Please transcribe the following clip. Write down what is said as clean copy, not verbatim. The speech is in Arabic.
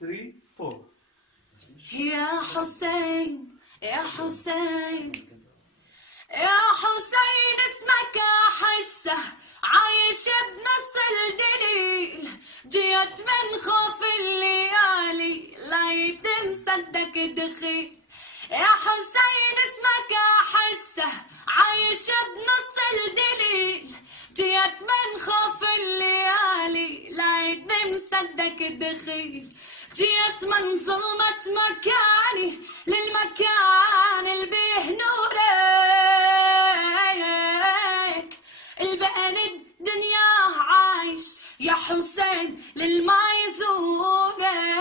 3 4. يا حسين يا حسين يا حسين اسمك احسه عايش بنص الدليل، جيت من خوف الليالي لقيت مصدق دخيل. يا حسين اسمك احسه عايش بنص الدليل، جيت من خوف الليالي لقيت مصدق دخيل. جيت من ظلمة مكاني للمكان اللي بيه نورك، البقن الدنيا عايش يا حسين للما يزورك.